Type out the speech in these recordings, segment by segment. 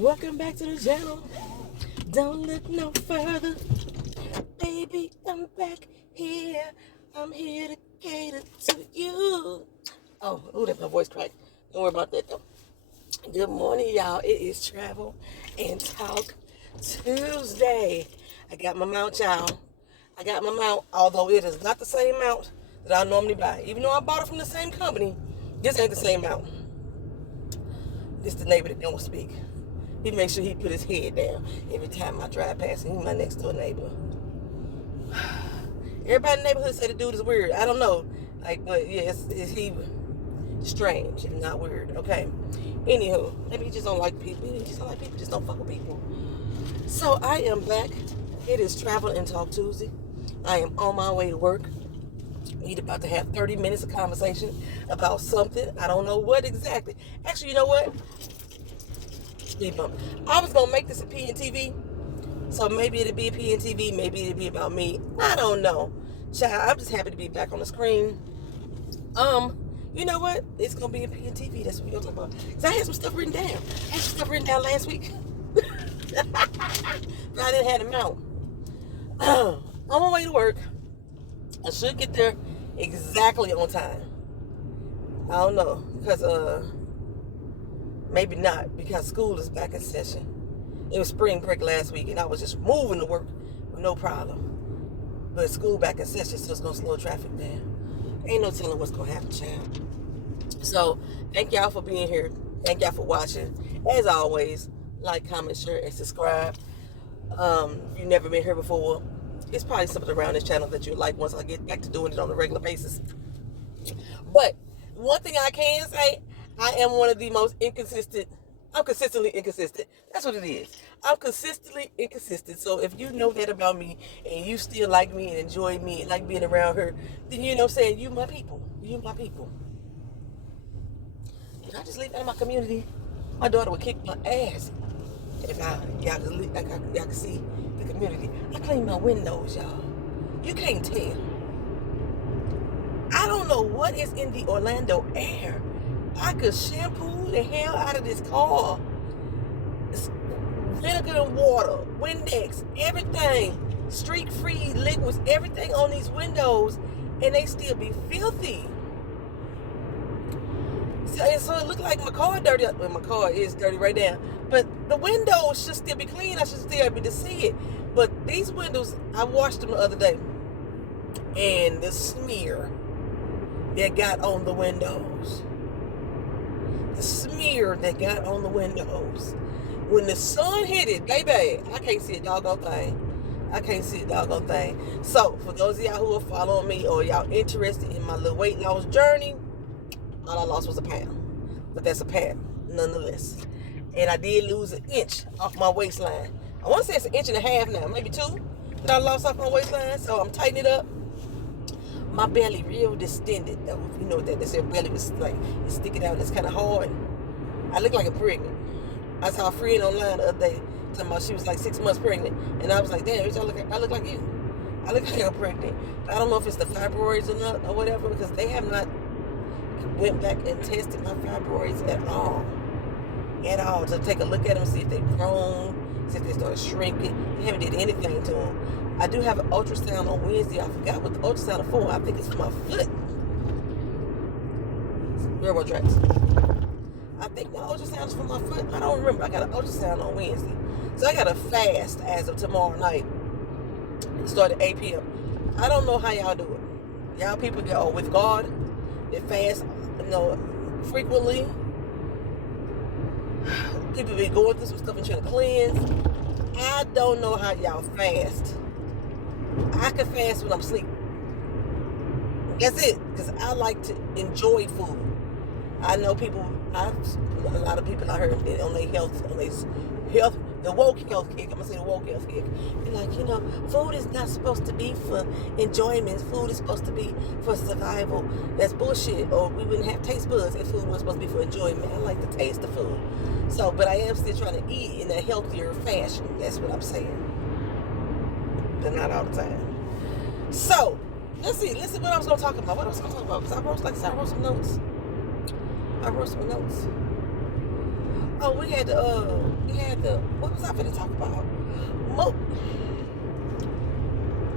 Welcome back to the channel. Don't look no further. Baby, I'm back here. I'm here to cater to you. Oh, ooh, that's my voice cracked. Don't worry about that though. Good morning, y'all. It is Travel and Talk Tuesday. I got my mount, y'all. I got my mount, although it is not the same mount that I normally buy. Even though I bought it from the same company, this ain't the same mount. This the neighbor that don't speak. He makes sure he put his head down every time I drive past him. He's my next door neighbor. Everybody in the neighborhood say the dude is weird. I don't know. But yeah, is he strange and not weird? Okay. Anywho, maybe he just don't like people. He just don't like people. Just don't fuck with people. So I am back. It is Travel and Talk Tuesday. I am on my way to work. We're about to have 30 minutes of conversation about something. I don't know what exactly. Actually, you know what? Speed bump. I was gonna make this a PNTV, so maybe it'll be a PNTV, maybe it'll be about me. I don't know. Child, I'm just happy to be back on the screen. You know what? It's gonna be a PNTV. That's what we're gonna talk about. Cause I had some stuff written down. I had some stuff written down last week, but I didn't have them out. On my way to work, I should get there exactly on time. I don't know, because maybe not, because school is back in session. It was spring break last week, and I was just moving to work with no problem. But school back in session, so it's gonna slow traffic down. Ain't no telling what's gonna happen, child. So thank y'all for being here. Thank y'all for watching. As always, like, comment, share, and subscribe. If you've never been here before, it's probably something around this channel that you like once I get back to doing it on a regular basis. But one thing I can say, I am one of the most inconsistent. I'm consistently inconsistent. That's what it is. I'm consistently inconsistent. So if you know that about me and you still like me and enjoy me and like being around her, then you know what I'm saying, you my people. You my people. Did I just leave out of my community? My daughter would kick my ass if y'all could see the community. I clean my windows, y'all. You can't tell. I don't know what is in the Orlando air. I could shampoo the hell out of this car. Vinegar and water, Windex, everything, streak-free liquids, everything on these windows, and they still be filthy. So it looked like my car dirty. Well, my car is dirty right now, but the windows should still be clean. I should still be able to see it. But these windows, I washed them the other day, and the smear that got on the windows. The smear that got on the windows. When the sun hit it, baby, I can't see a doggone thing. I can't see a doggone thing. So, for those of y'all who are following me or y'all interested in my little weight loss journey, all I lost was a pound. But that's a pound, nonetheless. And I did lose an inch off my waistline. I want to say it's an inch and a half now, maybe 2 that I lost off my waistline. So, I'm tightening it up. My belly real distended though. You know what that is? Their belly was like, it's sticking out. It's kind of hard. I look like I'm pregnant. I saw a friend online the other day talking about she was like 6 months pregnant, and I was like, damn, I look like you. I look like I'm pregnant. I don't know if it's the fibroids or not or whatever, because they have not went back and tested my fibroids at all, to take a look at them, see if they've grown, see if they started shrinking. They haven't did anything to them. I do have an ultrasound on Wednesday. I forgot what the ultrasound is for. I think it's for my foot. Railroad tracks. I think my ultrasound is for my foot. I don't remember. I got an ultrasound on Wednesday. So I got a fast as of tomorrow night. It started at 8 p.m. I don't know how y'all do it. Y'all people go with God. They fast, frequently. People be going through some stuff and trying to cleanse. I don't know how y'all fast. I can fast when I'm asleep. That's it. Because I like to enjoy food. I know a lot of people I heard on their health, the woke health kick. I'm going to say the woke health kick. Be like, food is not supposed to be for enjoyment. Food is supposed to be for survival. That's bullshit. Or we wouldn't have taste buds if food was supposed to be for enjoyment. I like the taste of food. So, but I am still trying to eat in a healthier fashion. That's what I'm saying. But not all the time. So, let's see what I was going to talk about. What I was going to talk about? Because I wrote some notes. Oh, we had what was I going to talk about?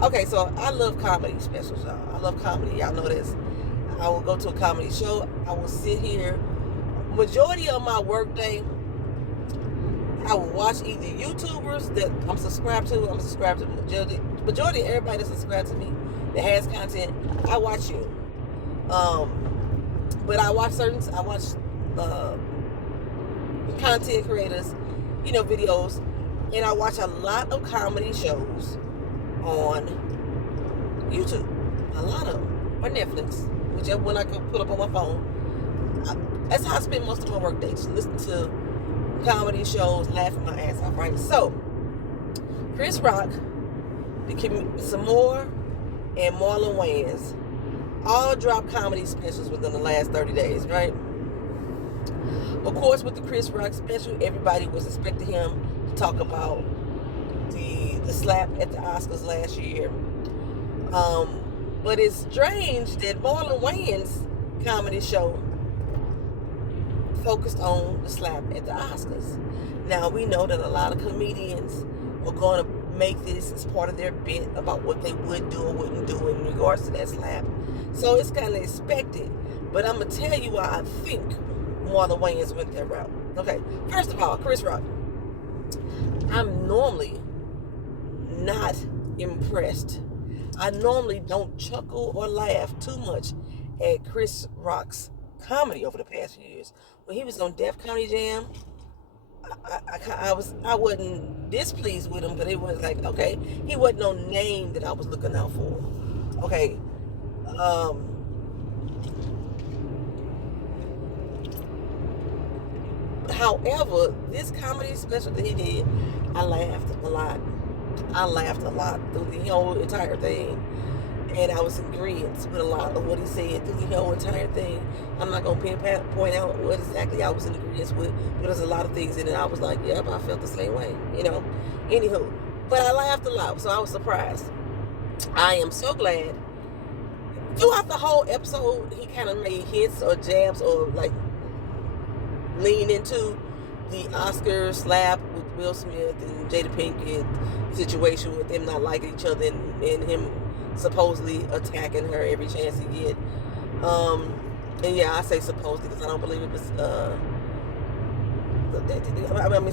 Okay, so I love comedy specials, y'all. I love comedy. Y'all know this. I will go to a comedy show. I will sit here. Majority of my work day, I will watch either YouTubers that I'm subscribed to. I'm subscribed to majority of everybody that's subscribed to me that has content. I watch you. But I watch content creators, videos, and I watch a lot of comedy shows on YouTube. A lot of them. Or Netflix. Whichever one I can put up on my phone. That's how I spend most of my work days. Listen to comedy shows, laughing my ass off, right? So, Chris Rock, some more, and Marlon Wayans all dropped comedy specials within the last 30 days, right? Of course, with the Chris Rock special, everybody was expecting him to talk about the slap at the Oscars last year. But it's strange that Marlon Wayans' comedy show focused on the slap at the Oscars. Now, we know that a lot of comedians are going to make this as part of their bit about what they would do or wouldn't do in regards to that slap. So it's kind of expected. But I'm going to tell you why I think Marlon Wayans went that route. Okay, first of all, Chris Rock. I'm normally not impressed. I normally don't chuckle or laugh too much at Chris Rock's comedy over the past few years. When he was on Def Comedy Jam, I wasn't displeased with him, but it was like, okay, he wasn't no name that I was looking out for. Okay. However, this comedy special that he did, I laughed a lot. I laughed a lot through the whole entire thing. And I was in agreement with a lot of what he said through the whole entire thing. I'm not going to point out what exactly I was in agreement with, but there's a lot of things in it. I was like, yep, I felt the same way, Anywho, but I laughed a lot, so I was surprised. I am so glad. Throughout the whole episode, he kind of made hits or jabs or like lean into the Oscar slap with Will Smith and Jada Pinkett situation with them not liking each other and him supposedly attacking her every chance he get. And yeah, I say supposedly because I don't believe it was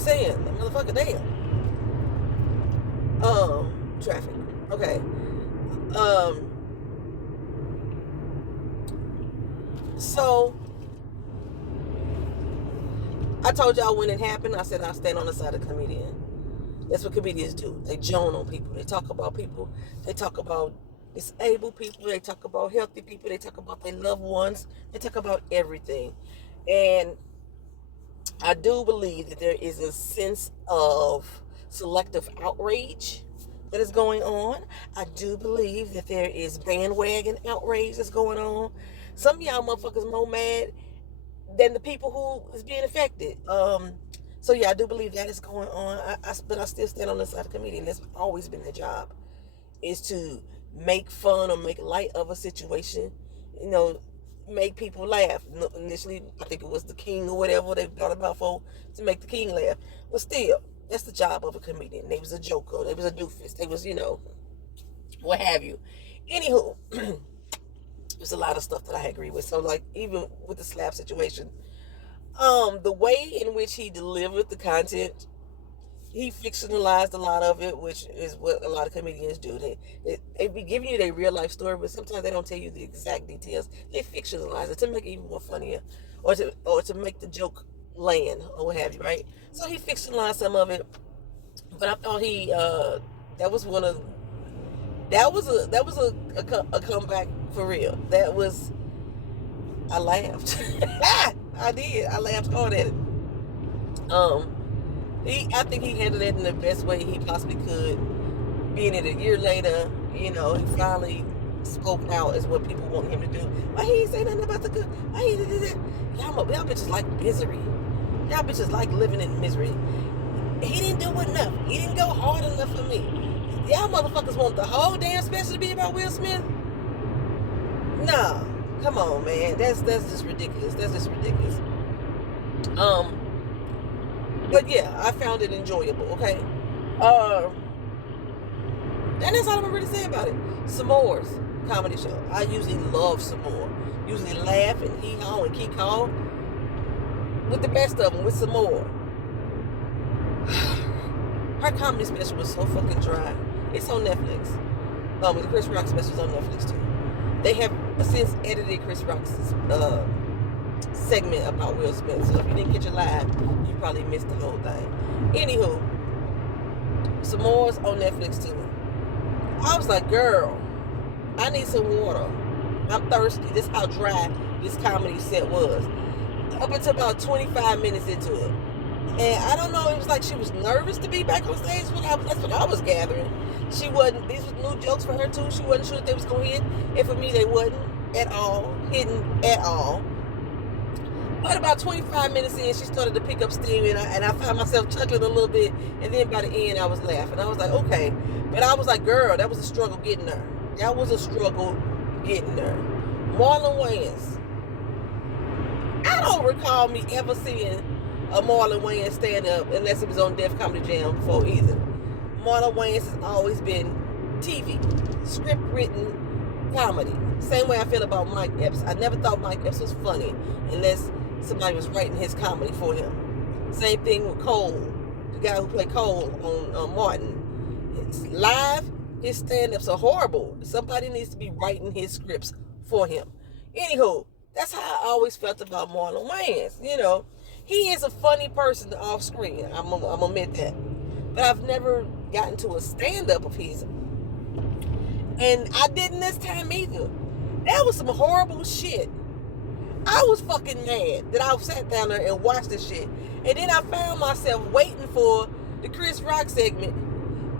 saying motherfucker, damn. Traffic. Okay. So I told y'all when it happened, I said I stand on the side of the comedian. That's what comedians do. They joan on people. They talk about people. They talk about disabled people. They talk about healthy people. They talk about their loved ones. They talk about everything. And I do believe that there is a sense of selective outrage that is going on. I do believe that there is bandwagon outrage that's going on. Some of y'all motherfuckers more mad than the people who is being affected. So yeah, I do believe that is going on. But I still stand on the side of the comedian. That's always been their job, is to make fun or make light of a situation. Make people laugh. Initially, I think it was the king or whatever they thought about to make the king laugh. But still, that's the job of a comedian. They was a joker. They was a doofus. They was, what have you. Anywho, there's a lot of stuff that I agree with. So, like, even with the slap situation, the way in which he delivered the content, he fictionalized a lot of it, which is what a lot of comedians do. They be giving you their real life story, but sometimes they don't tell you the exact details. They fictionalize it to make it even more funnier, or to make the joke land, or what have you, right? So he fictionalized some of it, but I thought that was a comeback for real. I laughed. I did. I laughed hard at it. I think he handled it in the best way he possibly could. Being it a year later, he finally spoke out as what people want him to do. Why he ain't say nothing about the good? Why he did that? Y'all bitches like misery. Y'all bitches like living in misery. He didn't do enough. He didn't go hard enough for me. Y'all motherfuckers want the whole damn special to be about Will Smith? Nah. Come on, man. That's just ridiculous. That's just ridiculous. But yeah, I found it enjoyable, okay? And that's all I'm really saying about it. S'mores comedy show. I usually love S'more. Usually laugh and hee-haw and kee-haw with the best of them, with S'more. Her comedy special was so fucking dry. It's on Netflix. The Chris Rock special is on Netflix too. They have since edited Chris Rock's segment about Will Smith. So if you didn't catch it live, you probably missed the whole thing. Anywho, S'more's on Netflix too. I was like, girl, I need some water. I'm thirsty. This is how dry this comedy set was. Up until about 25 minutes into it. And I don't know, it was like she was nervous to be back on stage. That's what I was gathering. She wasn't, these were new jokes for her too. She wasn't sure if they was going to hit. And for me, they wasn't at all, hitting at all. But about 25 minutes in, she started to pick up steam, and I found myself chuckling a little bit. And then by the end, I was laughing. I was like, okay. But I was like, girl, that was a struggle getting there. That was a struggle getting there. Marlon Wayans. I don't recall me ever seeing a Marlon Wayans stand up unless it was on Def Comedy Jam before either. Marlon Wayans has always been TV, script written comedy. Same way I feel about Mike Epps. I never thought Mike Epps was funny unless somebody was writing his comedy for him. Same thing with Cole, the guy who played Cole on Martin. It's live, his stand-ups are horrible. Somebody needs to be writing his scripts for him. Anywho, that's how I always felt about Marlon Wayans. You know, he is a funny person off screen. I'm gonna admit that. But I've never gotten to a stand-up of his. And I didn't this time either. That was some horrible shit. I was fucking mad that I sat down there and watched this shit. And then I found myself waiting for the Chris Rock segment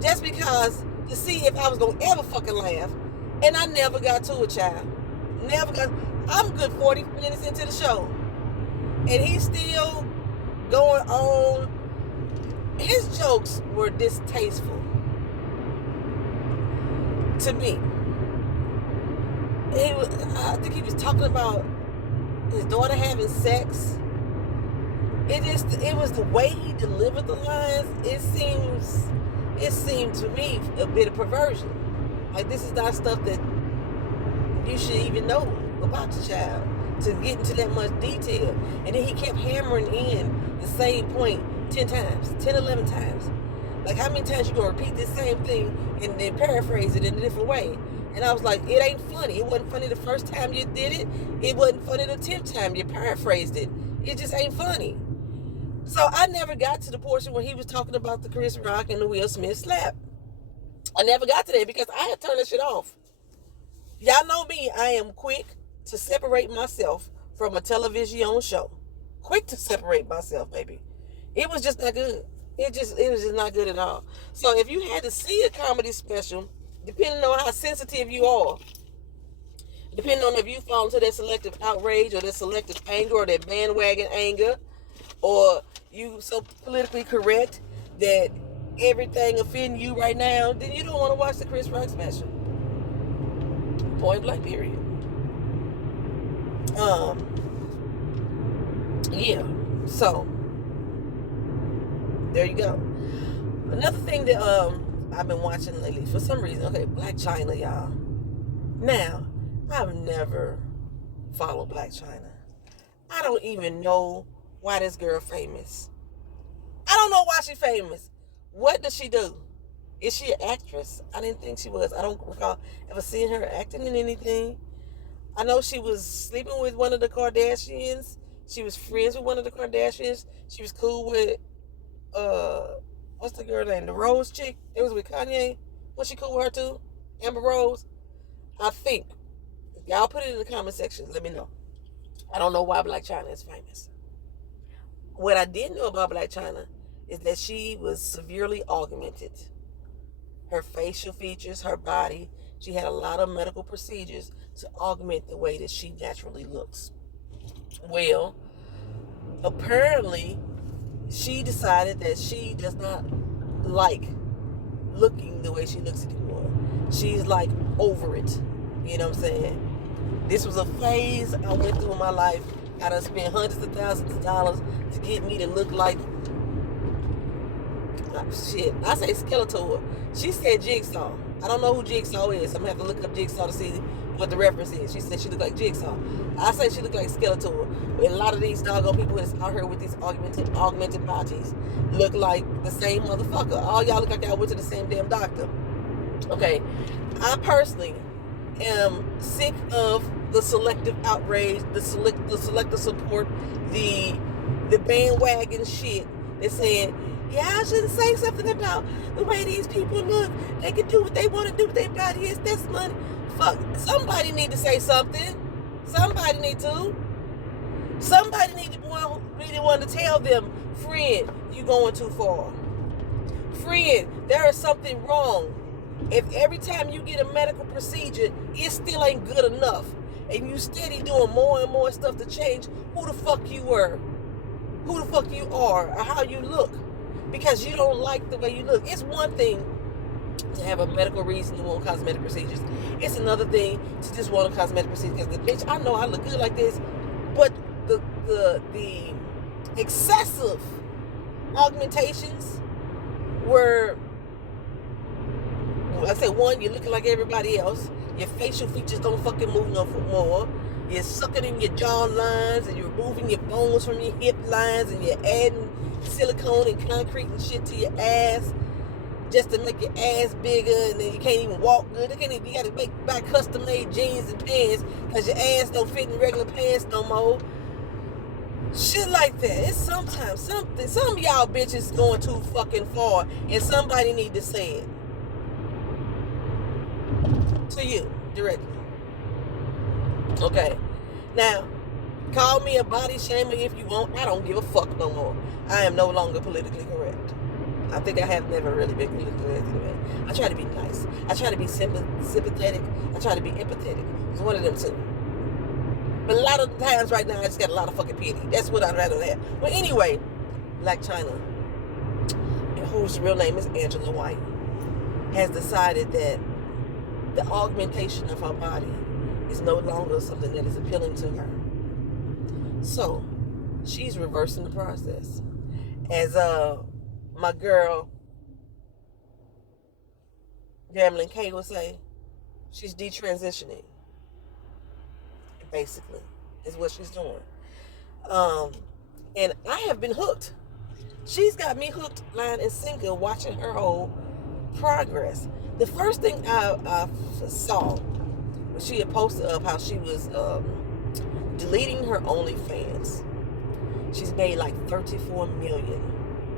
just because to see if I was going to ever fucking laugh. And I never got to it, child. Never got. I'm good 40 minutes into the show. And he's still going on. His jokes were distasteful to me. I think he was talking about his daughter having sex. It was the way he delivered the lines. It seemed to me a bit of perversion. Like, this is not stuff that you should even know about the child to get into that much detail. And then he kept hammering in the same point 10 times, 10, 11 times. Like, how many times you gonna repeat this same thing and then paraphrase it in a different way? And I was like, it ain't funny. It wasn't funny the first time you did it. It wasn't funny the 10th time you paraphrased it. It just ain't funny. So I never got to the portion where he was talking about the Chris Rock and the Will Smith slap. I never got to that because I had turned that shit off. Y'all know me. I am quick to separate myself from a television show. Quick to separate myself, baby. It was just not good. It was just not good at all. So if you had to see a comedy special, depending on how sensitive you are, depending on if you fall into that selective outrage or that selective anger or that bandwagon anger, or you so politically correct that everything offends you right now, then you don't want to watch the Chris Rock special. Point blank, period. Yeah. So there you go. Another thing that I've been watching lately for some reason. Okay, Black China, y'all. Now, I've never followed Black China. I don't even know why this girl famous. I don't know why she's famous. What does she do? Is she an actress? I didn't think she was. I don't recall ever seeing her acting in anything. I know she was sleeping with one of the Kardashians. She was friends with one of the Kardashians. She was cool with, what's the girl name? The Rose chick? It was with Kanye. Was she cool with her too? Amber Rose? I think. Y'all put it in the comment section. Let me know. I don't know why Black China is famous. What I did know about Black China is that she was severely augmented. Her facial features, her body, she had a lot of medical procedures to augment the way that she naturally looks. Well, apparently, she decided that she does not like looking the way she looks anymore. She's like over it. You know what I'm saying? This was a phase I went through in my life. I done spent hundreds of thousands of dollars to get me to look like Shit, I say Skeletor. She said Jigsaw. I don't know who Jigsaw is. I'm gonna have to look up Jigsaw to see what the reference is. She said she looked like Jigsaw. I say she looked like Skeletor. And a lot of these doggone people that's out here with these augmented bodies look like the same motherfucker. All y'all look like y'all went to the same damn doctor. Okay, I personally am sick of the selective outrage, the selective support, the bandwagon shit. They're saying, yeah, I shouldn't say something about the way these people look. They can do what they want to do with their body. It's this money. Fuck. Somebody need to say something. Somebody need to. Somebody need to really want to tell them, friend, you going too far. Friend, there is something wrong. If every time you get a medical procedure, it still ain't good enough, and you steady doing more and more stuff to change who the fuck you were, who the fuck you are, or how you look, because you don't like the way you look. It's one thing to have a medical reason to want cosmetic procedures. It's another thing to just want a cosmetic procedure. Because the bitch, I know I look good like this, but the excessive augmentations were, I say, one, you're looking like everybody else. Your facial features don't fucking move no more. You're sucking in your jaw lines, and you're removing your bones from your hip lines, and you're adding silicone and concrete and shit to your ass just to make your ass bigger, and then you can't even walk good. You gotta buy custom made jeans and pants because your ass don't fit in regular pants no more. Shit like that. It's sometimes something. Some of y'all bitches going too fucking far, and somebody need to say it to you directly. Okay. Now, call me a body shamer if you want. I don't give a fuck no more. I am no longer politically correct. I think I have never really been politically correct anyway. I try to be nice. I try to be sympathetic. I try to be empathetic. It's one of them two. But a lot of the times right now, I just got a lot of fucking pity. That's what I'd rather have. But anyway, Blac Chyna, whose real name is Angela White, has decided that the augmentation of her body is no longer something that is appealing to her. So, she's reversing the process. As my girl, Gambling K would say, she's detransitioning. Basically, is what she's doing. And I have been hooked. She's got me hooked, line and sinker, watching her whole progress. The first thing I saw was she had posted up how she was deleting her OnlyFans. She's made like $34 million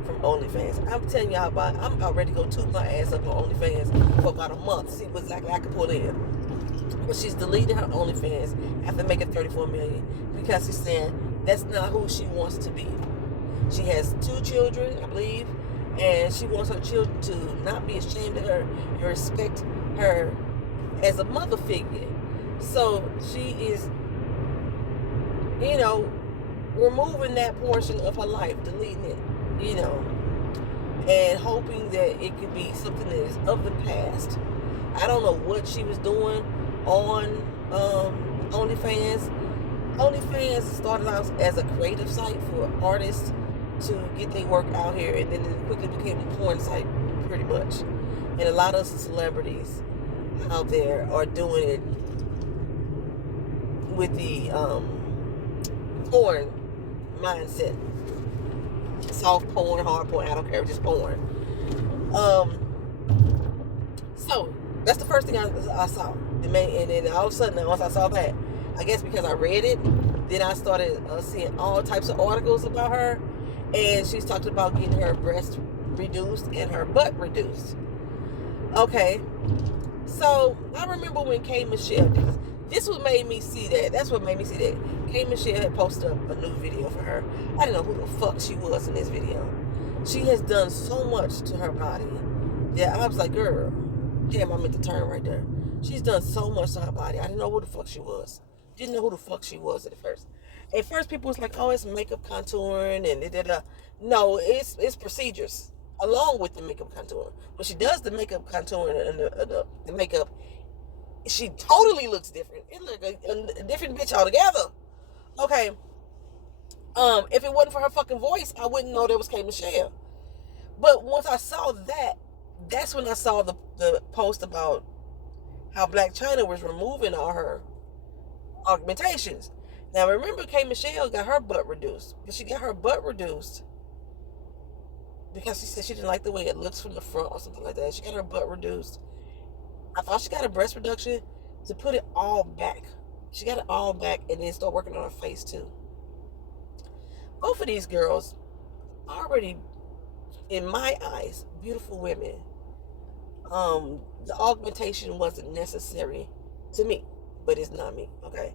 from OnlyFans. I'm telling y'all I'm about ready to go toot my ass up on OnlyFans for about a month, see what exactly I can pull in. But she's deleted her OnlyFans after making $34 million because she's saying that's not who she wants to be. She has 2 children, I believe, and she wants her children to not be ashamed of her and respect her as a mother figure. So she is, removing that portion of her life, deleting it, and hoping that it could be something that is of the past. I don't know what she was doing on OnlyFans. OnlyFans started out as a creative site for artists to get their work out here, and then it quickly became a porn site, pretty much. And a lot of celebrities out there are doing it with the porn mindset. Soft porn, hard porn, I don't care, just porn. So that's the first thing I saw. And then all of a sudden, once I saw that, I guess because I read it, then I started seeing all types of articles about her. And she's talked about getting her breast reduced and her butt reduced. Okay. So I remember when K. Michelle did this. This what made me see that. That's what made me see that. K. Michelle had posted up a new video for her. I didn't know who the fuck she was in this video. She has done so much to her body that I was like, girl, damn, I meant to turn right there. She's done so much to her body. I didn't know who the fuck she was. Didn't know who the fuck she was at first. At first, people was like, oh, it's makeup contouring and da-da-da. No, it's procedures along with the makeup contouring. When she does the makeup contouring and the makeup, she totally looks different. It looks like a different bitch altogether. Okay. If it wasn't for her fucking voice, I wouldn't know there was K. Michelle. But once I saw that, that's when I saw the post about how Black China was removing all her augmentations. Now remember, K. Michelle got her butt reduced, but she got her butt reduced because she said she didn't like the way it looks from the front or something like that. She got her butt reduced. I thought she got a breast reduction to put it all back. She got it all back and then start working on her face too. Both of these girls already, in my eyes, beautiful women. The augmentation wasn't necessary to me, but it's not me, okay?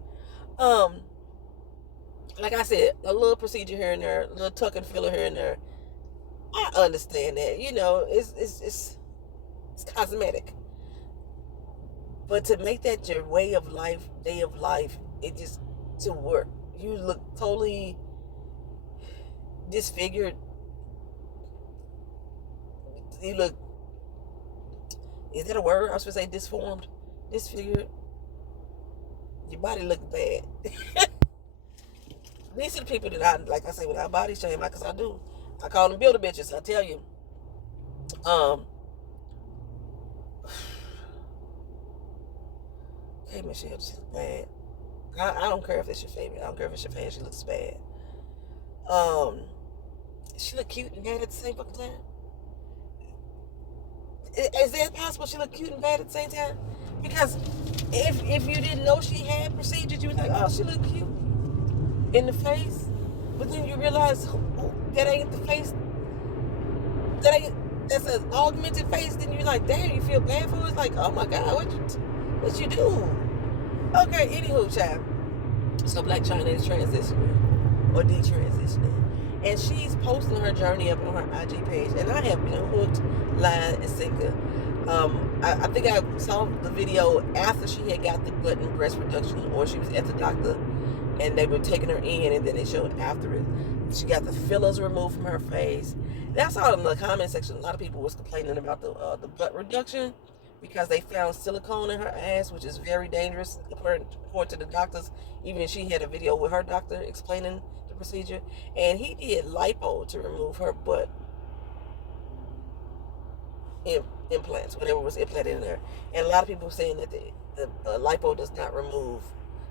Like I said, a little procedure here and there, a little tuck and filler here and there. I understand that, it's cosmetic. But to make that your way of life, day of life, it just to work. You look totally disfigured. You look, is that a word? I was supposed to say disformed, disfigured. Your body looks bad. These are the people that I, like I say, without body shame, because I do. I call them builder bitches, I tell you. Hey, Michelle, she looks bad. I don't care if it's your favorite. I don't care if it's your fan. She looks bad. She look cute and bad at the same fucking time. Is that possible? She look cute and bad at the same time? Because if you didn't know she had procedures, you was like, oh, she look cute in the face. But then you realize that ain't the face. That's an augmented face. Then you're like, damn, you feel bad for it. It's like, oh my God, what you do? Okay, anywho, child. So Blac Chyna is transitioning or detransitioning. And she's posting her journey up on her IG page. And I have been hooked, line, and sinker. I think I saw the video after she had got the butt and breast reduction, or she was at the doctor and they were taking her in, and then they showed after it. She got the fillers removed from her face. And I saw in the comment section, a lot of people was complaining about the butt reduction because they found silicone in her ass, which is very dangerous according to the doctors. Even if she had a video with her doctor explaining the procedure. And he did lipo to remove her butt implants, whatever was implanted in there. And a lot of people were saying that the lipo does not remove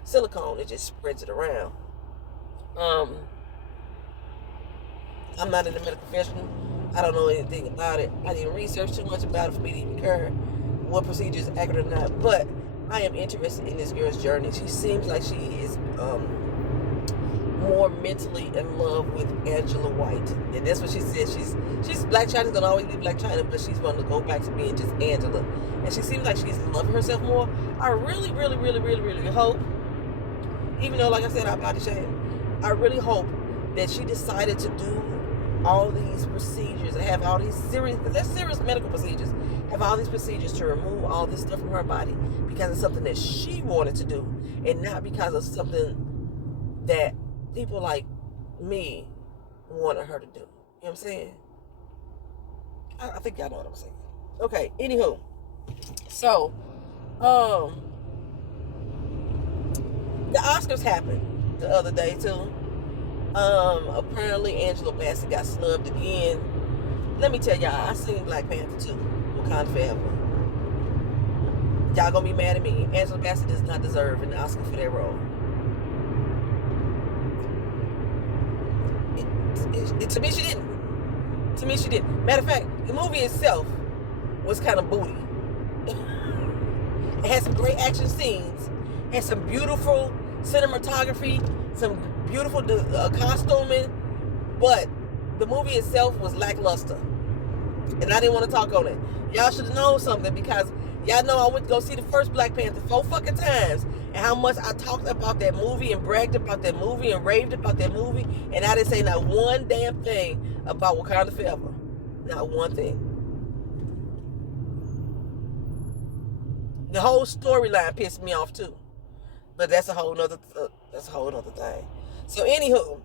silicone, it just spreads it around. I'm not in the medical profession. I don't know anything about it. I didn't research too much about it for me to even care what procedure is accurate or not. But I am interested in this girl's journey. She seems like she is more mentally in love with Angela White, and that's what she said. She's Blac Chyna's gonna always be Blac Chyna, but she's going to go back to being just Angela, and she seems like she's loving herself more. I really, really, really, really, really hope, even though, like I said, I body shame, I really hope that she decided to do all these procedures and have all these serious medical procedures, have all these procedures to remove all this stuff from her body because it's something that she wanted to do, and not because of something that people like me wanted her to do. You know what I'm saying? I think y'all know what I'm saying. Okay, anywho. So, the Oscars happened the other day too. Apparently Angela Bassett got snubbed again. Let me tell y'all, I seen Black Panther 2, Wakanda Forever. Y'all gonna be mad at me. Angela Bassett does not deserve an Oscar for that role. To me, she didn't. To me, she didn't. Matter of fact, the movie itself was kind of booty. It had some great action scenes, had some beautiful cinematography, some beautiful costuming, but the movie itself was lackluster. And I didn't want to talk on it. Y'all should have known something, because y'all know I went to go see the first Black Panther 4 fucking times, and how much I talked about that movie and bragged about that movie and raved about that movie, and I didn't say not one damn thing about Wakanda Forever. Not one thing. The whole storyline pissed me off too, but that's a whole nother thing. So anywho,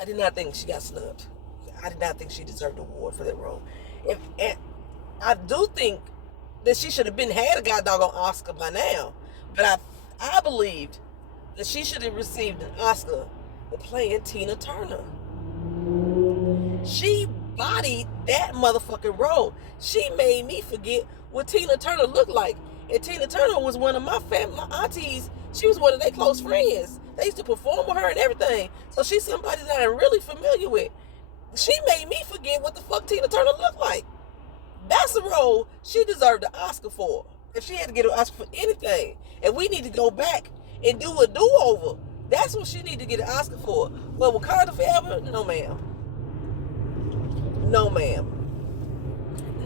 I did not think she got snubbed. I did not think she deserved an award for that role. And I do think that she should have had a goddamn Oscar by now, but I believed that she should have received an Oscar for playing Tina Turner. She embodied that motherfucking role. She made me forget what Tina Turner looked like. And Tina Turner was one of my aunties. She was one of their close friends. They used to perform with her and everything. So she's somebody that I'm really familiar with. She made me forget what the fuck Tina Turner looked like. That's a role she deserved an Oscar for. If she had to get an Oscar for anything. And we need to go back and do a do-over. That's what she need to get an Oscar for. But Wakanda Forever? No, ma'am. No, ma'am.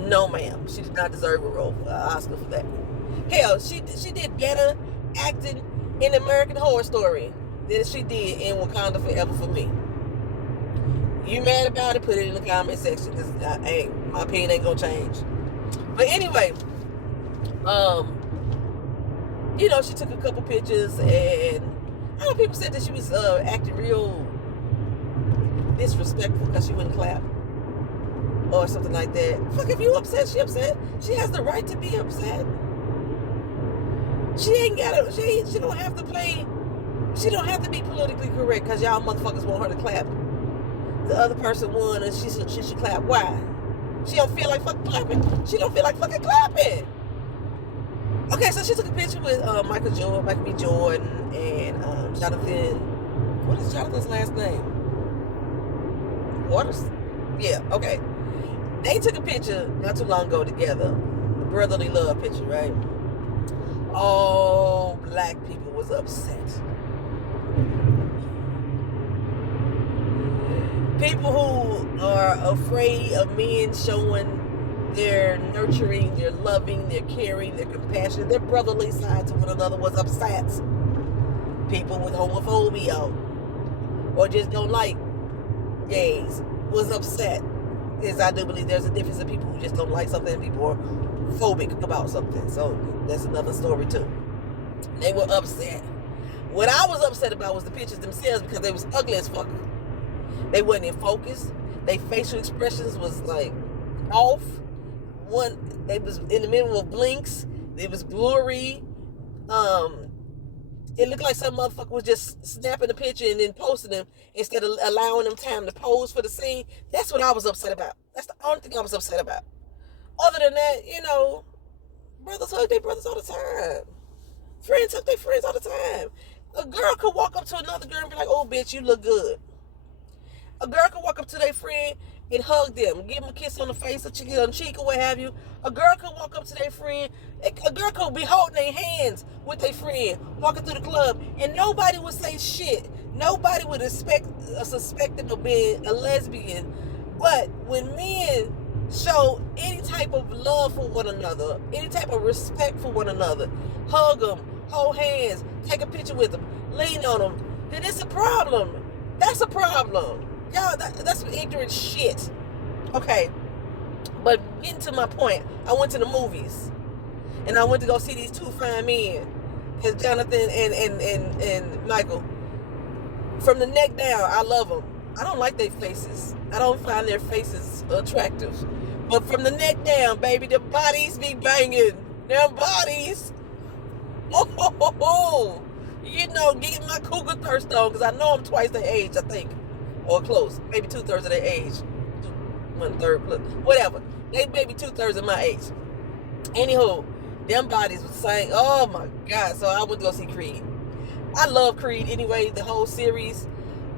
No, ma'am. She did not deserve an Oscar for that. Hell, she did better acting in American Horror Story than she did in Wakanda Forever for me. You mad about it? Put it in the comment section, because my opinion ain't gonna change. But anyway, she took a couple pictures, and I know people said that she was acting real disrespectful because she wouldn't clap or something like that. Fuck, if you upset, she upset. She has the right to be upset. She ain't gotta. She don't have to play. She don't have to be politically correct because y'all motherfuckers want her to clap. The other person won, and she should clap. Why? She don't feel like fucking clapping. She don't feel like fucking clapping. Okay, so she took a picture with Michael B. Jordan, and Jonathan. What is Jonathan's last name? Waters? Yeah, okay. They took a picture not too long ago together. The brotherly love picture, right? All black people was upset. People who are afraid of men showing their nurturing, their loving, their caring, their compassion, their brotherly side to one another was upset. People with homophobia or just don't like gays was upset. Because I do believe there's a difference in people who just don't like something and people are phobic about something. So that's another story too. They were upset. What I was upset about was the pictures themselves because they was ugly as fuck. They wasn't in focus. Their facial expressions was like off. They was in the middle of blinks. It was blurry. It looked like some motherfucker was just snapping a picture and then posting them instead of allowing them time to pose for the scene. That's what I was upset about. That's the only thing I was upset about. Other than that, brothers hug their brothers all the time. Friends hug their friends all the time. A girl could walk up to another girl and be like, "Oh, bitch, you look good." A girl could walk up to their friend and hug them, give them a kiss on the face, a cheek on the cheek, or what have you. A girl could walk up to their friend. A girl could be holding their hands with their friend, walking through the club, and nobody would say shit. Nobody would suspect them of being a lesbian. But when men show any type of love for one another, any type of respect for one another, hug them, hold hands, take a picture with them, lean on them, then it's a problem. That's a problem. Y'all, that's some ignorant shit. Okay. But getting to my point, I went to the movies. And I went to go see these two fine men. It's Jonathan and Michael. From the neck down, I love them. I don't like their faces. I don't find their faces attractive. But from the neck down, baby, the bodies be banging. Them bodies. Oh. Getting my cougar thirst on, because I know I'm twice their age, I think. Or close. Maybe 2/3 of their age. 1/3, whatever. They maybe 2/3 of my age. Anywho, them bodies was saying, oh my God. So I went to go see Creed. I love Creed anyway, the whole series.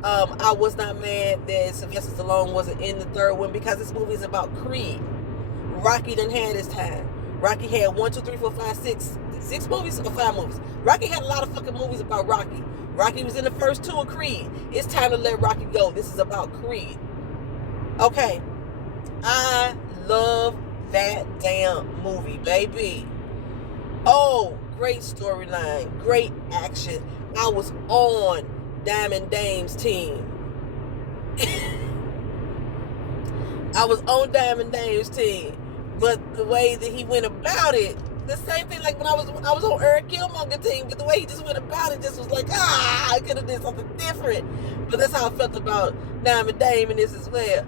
I was not mad that Sylvester Stallone wasn't in the third one because this movie is about Creed. Rocky done had his time. Rocky had 1, 2, 3, 4, 5, 6 movies or 5 movies. Rocky had a lot of fucking movies about Rocky. Rocky was in the first 2 of Creed. It's time to let Rocky go. This is about Creed. Okay. I love that damn movie, baby. Oh, great storyline. Great action. I was on Diamond Dame's team. I was on Diamond Dame's team. But the way that he went about it, the same thing like when I was on Eric Killmonger team, but the way he just went about it just was like, I could have did something different. But that's how I felt about Diamond Dame in this as well.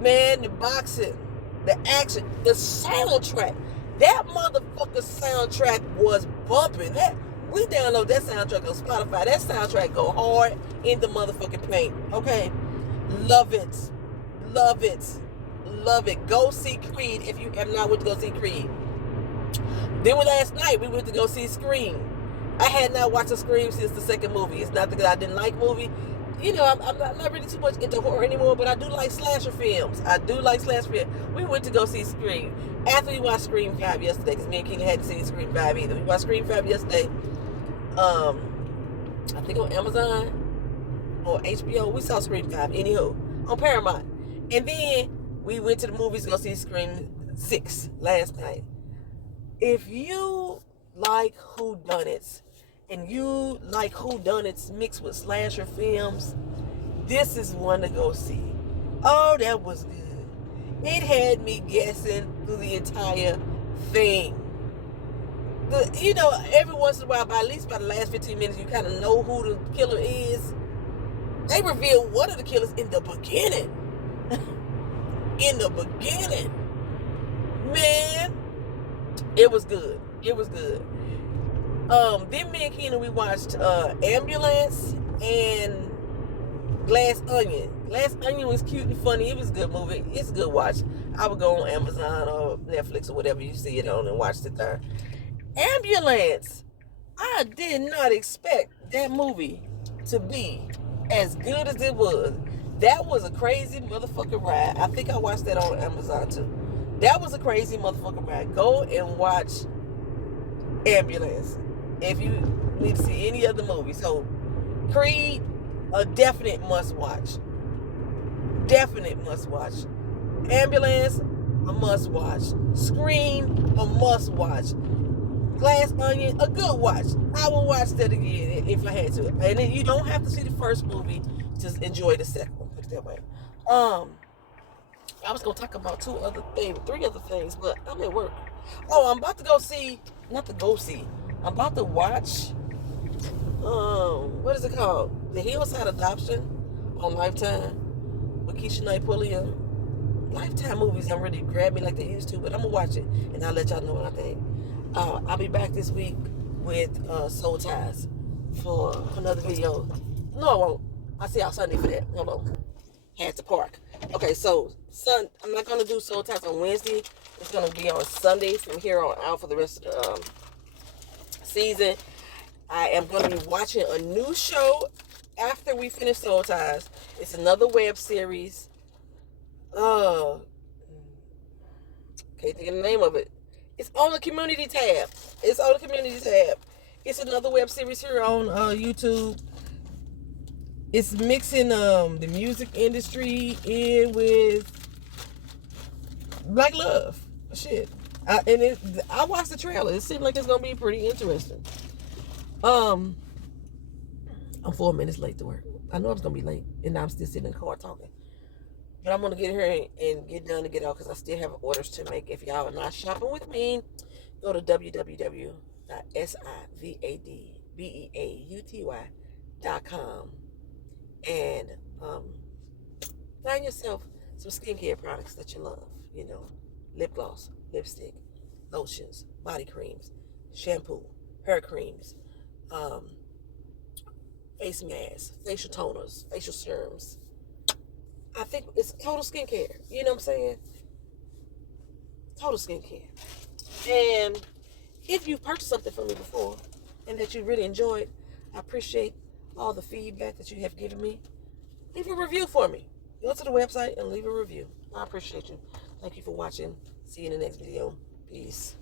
Man, the boxing, the action, the soundtrack. That motherfucker soundtrack was bumping. We download that soundtrack on Spotify. That soundtrack go hard in the motherfucking paint. Okay? Love it. Love it. love it. Go see Creed if you have not went to go see Creed. Then last night we went to go see Scream. I had not watched a Scream since the second movie. It's not that I didn't like movie. You know, I'm not really too much into horror anymore, but I do like slasher films. We went to go see Scream. After we watched Scream 5 yesterday, because me and King hadn't seen Scream 5 either. We watched Scream 5 yesterday. I think on Amazon or HBO. We saw Scream 5, anywho, on Paramount. And then we went to the movies to go see Scream 6 last night. If you like whodunits, and you like whodunits mixed with slasher films, this is one to go see. Oh, that was good. It had me guessing through the entire thing. You know, every once in a while, at least by the last 15 minutes, you kind of know who the killer is. They revealed one of the killers in the beginning. In the beginning. Man, it was good. It was good. Then me and Keena, we watched Ambulance and Glass Onion. Glass Onion was cute and funny. It was a good movie. It's a good watch. I would go on Amazon or Netflix or whatever you see it on and watch it there. Ambulance. I did not expect that movie to be as good as it was. That was a crazy motherfucking ride. I think I watched that on Amazon too. That was a crazy motherfucking ride. Go and watch Ambulance if you need to see any other movie. So Creed, a definite must watch. Definite must watch. Ambulance, a must watch. Scream, a must watch. Glass Onion, a good watch. I will watch that again if I had to. And then you don't have to see the first movie, just enjoy the second one. Put it that way. I was gonna talk about three other things, but I'm at work. Oh, I'm about to go see. I'm about to watch. What is it called? The Hillside Adoption on Lifetime with Keisha Knight Pulliam. Lifetime movies don't really grab me like they used to, but I'm gonna watch it and I'll let y'all know what I think. I'll be back this week with Soul Ties for another video. No, I won't. I'll see y'all Sunday for that. Hold on. Had to park. Okay, so I'm not gonna do Soul Ties on Wednesday. It's gonna be on Sunday from here on out for the rest of the season. I am gonna be watching a new show after we finish Soul Ties. It's another web series. Can't think of the name of it. It's on the community tab. It's another web series here on YouTube. It's mixing the music industry in with black love. Shit. I watched the trailer. It seemed like it's gonna be pretty interesting. I'm 4 minutes late to work. I know I was gonna be late, and now I'm still sitting in the car talking. But I'm gonna get here and get done to get out because I still have orders to make. If y'all are not shopping with me, go to www.sivadbeauty.com and find yourself some skincare products that you love. You know, lip gloss, lipstick, lotions, body creams, shampoo, hair creams, face masks, facial toners, facial serums. I think it's total skincare. You know what I'm saying? Total skincare. And if you've purchased something from me before and that you really enjoyed, I appreciate all the feedback that you have given me. Leave a review for me. Go to the website and leave a review. I appreciate you. Thank you for watching. See you in the next video. Peace.